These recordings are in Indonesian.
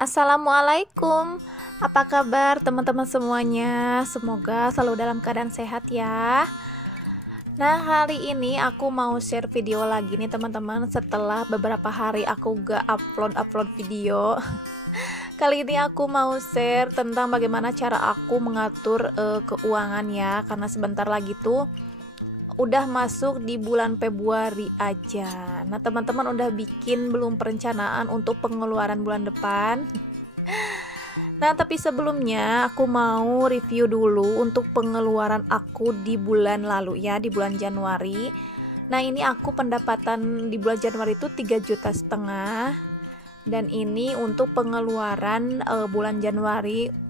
Assalamualaikum. Apa kabar teman-teman semuanya? Semoga selalu dalam keadaan sehat ya. Nah, hari ini aku mau share video lagi nih teman-teman. Setelah beberapa hari aku gak upload video. Kali ini aku mau share tentang bagaimana cara aku mengatur keuangan ya. Karena sebentar lagi tuh udah masuk di bulan Februari aja. Nah, teman-teman udah bikin belum perencanaan untuk pengeluaran bulan depan? Nah, tapi sebelumnya aku mau review dulu untuk pengeluaran aku di bulan lalu ya, di bulan Januari. Nah, ini aku pendapatan di bulan Januari itu 3,5 juta. Dan ini untuk pengeluaran bulan Januari.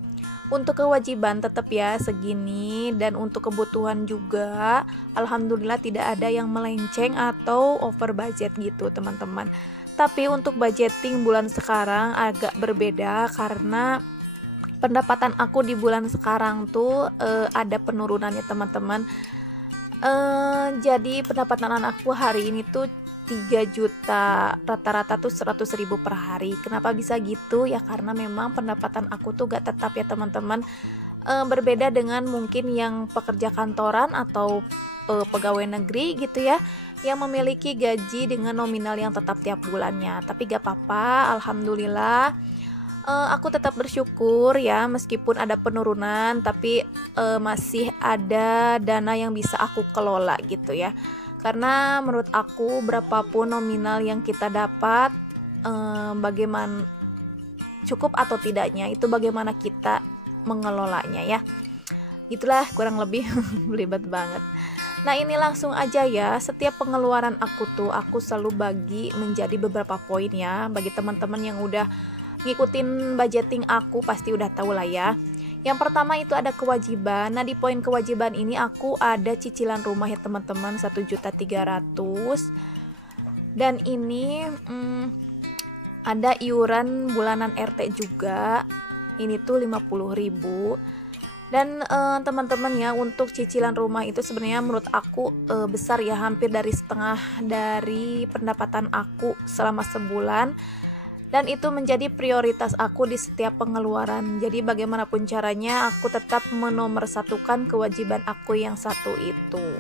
Untuk kewajiban tetap ya segini, dan untuk kebutuhan juga alhamdulillah tidak ada yang melenceng atau over budget gitu teman-teman. Tapi untuk budgeting bulan sekarang agak berbeda karena pendapatan aku di bulan sekarang tuh ada penurunannya teman-teman. Jadi pendapatan aku hari ini tuh 3 juta, rata-rata tuh 100.000 per hari. Kenapa bisa gitu? Ya karena memang pendapatan aku tuh gak tetap ya teman-teman. Berbeda dengan mungkin yang pekerja kantoran atau pegawai negeri gitu ya, yang memiliki gaji dengan nominal yang tetap tiap bulannya. Tapi gak apa-apa, alhamdulillah. Aku tetap bersyukur ya, meskipun ada penurunan, tapi masih ada dana yang bisa aku kelola gitu ya. Karena menurut aku berapapun nominal yang kita dapat, bagaimana cukup atau tidaknya itu bagaimana kita mengelolanya ya. Itulah kurang lebih belibet banget. Nah, ini langsung aja ya, setiap pengeluaran aku tuh aku selalu bagi menjadi beberapa poin ya. Bagi teman-teman yang udah ngikutin budgeting aku pasti udah tahu lah ya. Yang pertama itu ada kewajiban. Nah, di poin kewajiban ini aku ada cicilan rumah ya teman-teman, 1,3 juta. Dan ini ada iuran bulanan RT juga. Ini tuh 50.000. Dan teman-teman ya, untuk cicilan rumah itu sebenarnya menurut aku besar ya, hampir dari setengah dari pendapatan aku selama sebulan. Dan itu menjadi prioritas aku di setiap pengeluaran. Jadi bagaimanapun caranya aku tetap menomorsatukan kewajiban aku yang satu itu.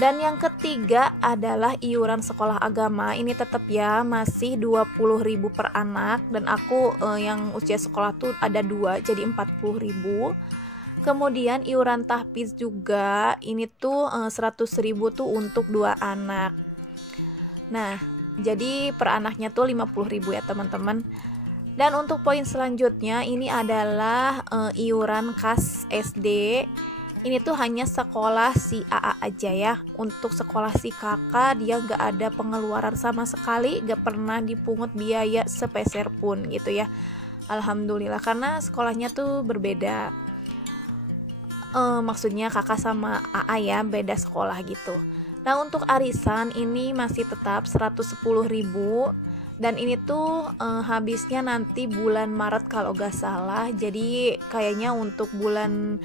Dan yang ketiga adalah iuran sekolah agama. Ini tetap ya masih 20.000 per anak. Dan aku yang usia sekolah tuh ada 2, jadi 40.000. Kemudian iuran tahfiz juga, ini tuh 100.000 tuh untuk 2 anak. Nah, jadi per anaknya tuh 50.000 ya teman-teman. Dan untuk poin selanjutnya ini adalah iuran kas SD. Ini tuh hanya sekolah si AA aja ya. Untuk sekolah si kakak dia gak ada pengeluaran sama sekali, gak pernah dipungut biaya sepeser pun gitu ya. Alhamdulillah, karena sekolahnya tuh berbeda. Maksudnya kakak sama AA ya, beda sekolah gitu. Nah, untuk arisan ini masih tetap 110.000. Dan ini tuh habisnya nanti bulan Maret kalau gak salah. Jadi kayaknya untuk bulan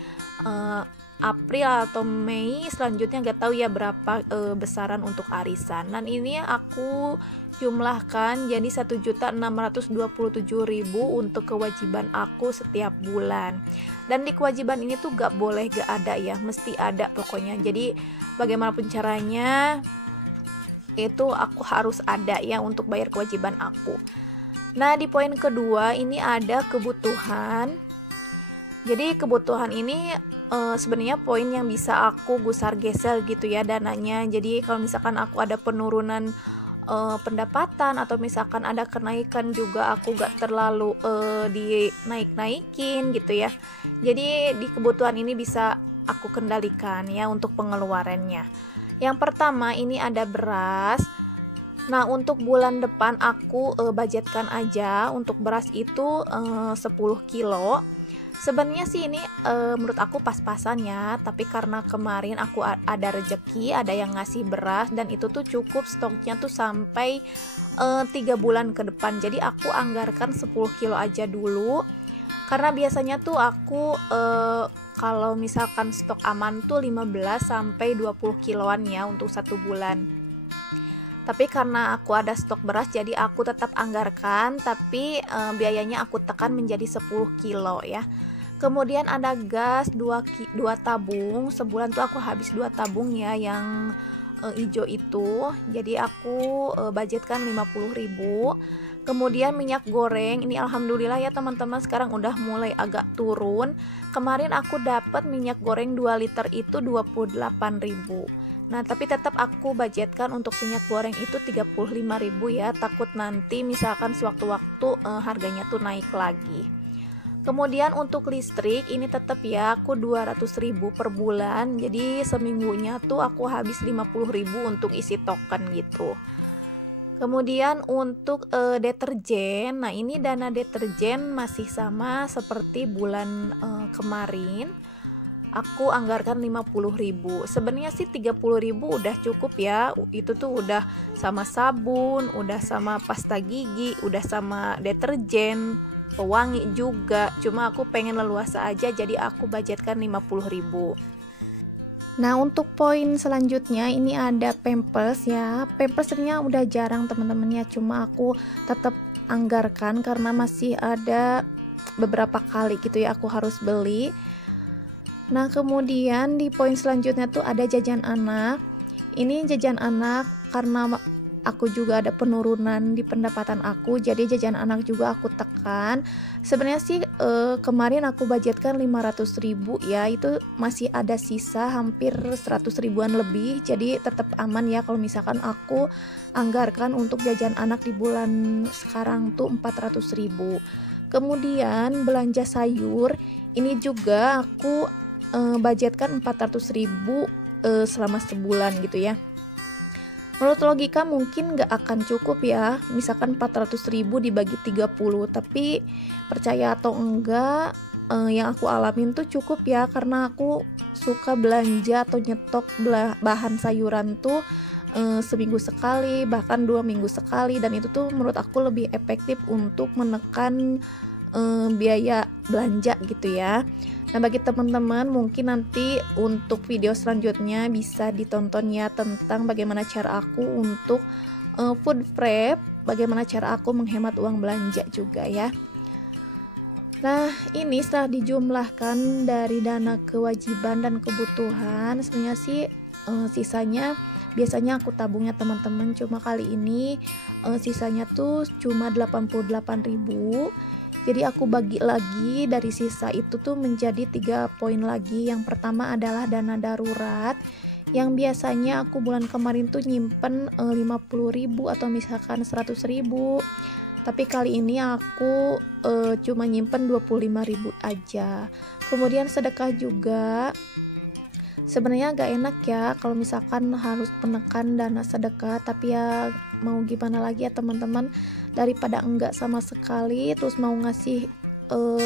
April atau Mei selanjutnya gak tahu ya berapa besaran untuk arisan. Dan ini aku jumlahkan jadi 1.627.000 untuk kewajiban aku setiap bulan. Dan di kewajiban ini tuh gak boleh gak ada ya, mesti ada pokoknya. Jadi bagaimanapun caranya itu aku harus ada ya untuk bayar kewajiban aku. Nah, di poin kedua ini ada kebutuhan. Jadi kebutuhan ini sebenarnya poin yang bisa aku gusar gesel gitu ya dananya. Jadi kalau misalkan aku ada penurunan pendapatan atau misalkan ada kenaikan juga aku gak terlalu dinaik-naikin gitu ya. Jadi di kebutuhan ini bisa aku kendalikan ya untuk pengeluarannya. Yang pertama ini ada beras. Nah, untuk bulan depan aku budgetkan aja untuk beras itu 10 kilo. Sebenarnya sih ini menurut aku pas-pasan ya, tapi karena kemarin aku ada rejeki, ada yang ngasih beras dan itu tuh cukup stoknya tuh sampai 3 bulan ke depan. Jadi aku anggarkan 10 kilo aja dulu. Karena biasanya tuh aku kalau misalkan stok aman tuh 15 sampai 20 kiloan ya untuk 1 bulan. Tapi karena aku ada stok beras jadi aku tetap anggarkan, tapi biayanya aku tekan menjadi 10 kilo ya. Kemudian ada gas 2 tabung. Sebulan tuh aku habis 2 tabung ya yang hijau itu. Jadi aku budgetkan 50.000. Kemudian minyak goreng ini alhamdulillah ya teman-teman, sekarang udah mulai agak turun. Kemarin aku dapat minyak goreng 2 liter itu 28.000. Nah, tapi tetap aku budgetkan untuk minyak goreng itu 35.000 ya. Takut nanti misalkan sewaktu-waktu harganya tuh naik lagi. Kemudian untuk listrik ini tetap ya aku 200.000 per bulan. Jadi seminggunya tuh aku habis 50.000 untuk isi token gitu. Kemudian untuk deterjen, nah ini dana deterjen masih sama seperti bulan kemarin. Aku anggarkan 50.000. Sebenarnya sih 30.000 udah cukup ya. Itu tuh udah sama sabun, udah sama pasta gigi, udah sama deterjen, pewangi juga. Cuma aku pengen leluasa aja jadi aku budgetkan 50.000. Nah, untuk poin selanjutnya ini ada pampers ya. Pampers sebenarnya udah jarang teman-teman ya, cuma aku tetap anggarkan karena masih ada beberapa kali gitu ya aku harus beli. Nah, kemudian di poin selanjutnya tuh ada jajan anak. Ini jajan anak karena aku juga ada penurunan di pendapatan aku, jadi jajan anak juga aku tekan. Sebenarnya sih kemarin aku budgetkan 500.000 ya, itu masih ada sisa hampir 100 ribuan lebih, jadi tetap aman ya kalau misalkan aku anggarkan untuk jajan anak di bulan sekarang tuh 400.000. Kemudian belanja sayur ini juga aku budgetkan 400.000 selama sebulan gitu ya. Menurut logika mungkin gak akan cukup ya, misalkan 400.000 dibagi 30, tapi percaya atau enggak yang aku alamin tuh cukup ya, karena aku suka belanja atau nyetok bahan sayuran tuh seminggu sekali, bahkan 2 minggu sekali, dan itu tuh menurut aku lebih efektif untuk menekan biaya belanja gitu ya. Nah, bagi teman-teman mungkin nanti untuk video selanjutnya bisa ditonton ya tentang bagaimana cara aku untuk food prep, bagaimana cara aku menghemat uang belanja juga ya. Nah, ini setelah dijumlahkan dari dana kewajiban dan kebutuhan, sebenarnya sih sisanya biasanya aku tabungnya teman-teman, cuma kali ini sisanya tuh cuma 88.000. Jadi aku bagi lagi dari sisa itu tuh menjadi 3 poin lagi. Yang pertama adalah dana darurat, yang biasanya aku bulan kemarin tuh nyimpen 50.000 atau misalkan 100.000. Tapi kali ini aku cuma nyimpen 25.000 aja. Kemudian sedekah juga. Sebenarnya agak enak ya kalau misalkan harus menekan dana sedekah, tapi ya mau gimana lagi ya teman-teman, daripada enggak sama sekali terus mau ngasih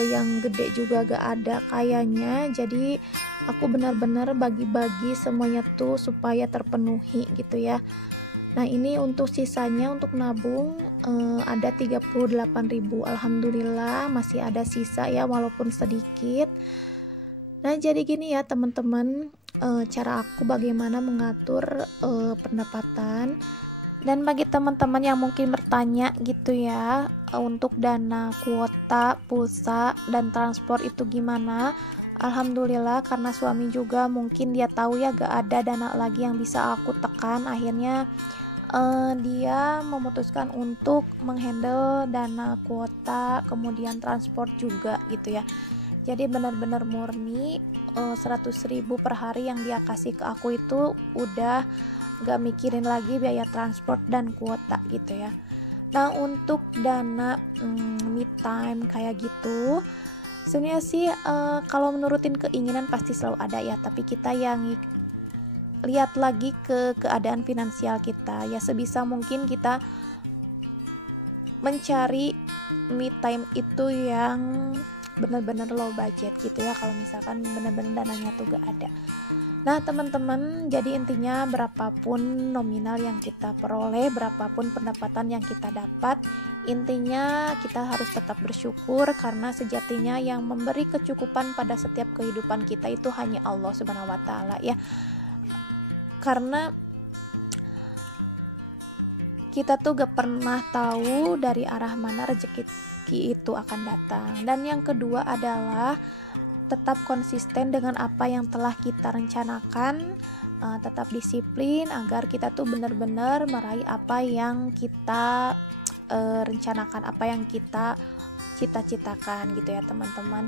yang gede juga gak ada kayaknya. Jadi aku benar-benar bagi-bagi semuanya tuh supaya terpenuhi gitu ya. Nah, ini untuk sisanya untuk nabung ada 38.000. Alhamdulillah masih ada sisa ya walaupun sedikit. Nah, jadi gini ya teman-teman, cara aku bagaimana mengatur pendapatan. Dan bagi teman-teman yang mungkin bertanya gitu ya, untuk dana kuota, pulsa, dan transport itu gimana? Alhamdulillah karena suami juga mungkin dia tahu ya gak ada dana lagi yang bisa aku tekan. Akhirnya dia memutuskan untuk menghandle dana kuota, kemudian transport juga gitu ya. Jadi benar-benar murni 100.000 per hari yang dia kasih ke aku itu udah gak mikirin lagi biaya transport dan kuota gitu ya. Nah, untuk dana me time kayak gitu sebenarnya sih kalau menurutin keinginan pasti selalu ada ya, tapi kita yang lihat lagi ke keadaan finansial kita ya, sebisa mungkin kita mencari me time itu yang benar-benar low budget gitu ya, kalau misalkan benar-benar dananya tuh gak ada. Nah teman-teman, jadi intinya berapapun nominal yang kita peroleh, berapapun pendapatan yang kita dapat, intinya kita harus tetap bersyukur karena sejatinya yang memberi kecukupan pada setiap kehidupan kita itu hanya Allah Subhanahu wa Ta'ala ya. Karena kita tuh gak pernah tahu dari arah mana rezeki itu akan datang. Dan yang kedua adalah tetap konsisten dengan apa yang telah kita rencanakan, tetap disiplin agar kita tuh benar-benar meraih apa yang kita rencanakan, apa yang kita cita-citakan gitu ya teman-teman.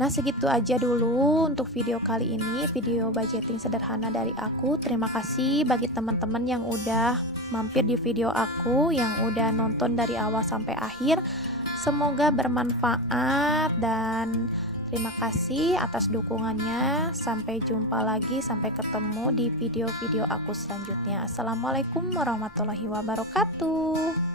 Nah segitu aja dulu untuk video kali ini, video budgeting sederhana dari aku. Terima kasih bagi teman-teman yang udah mampir di video aku, yang udah nonton dari awal sampai akhir. Semoga bermanfaat dan terima kasih atas dukungannya. Sampai jumpa lagi, sampai ketemu di video-video aku selanjutnya. Assalamualaikum warahmatullahi wabarakatuh.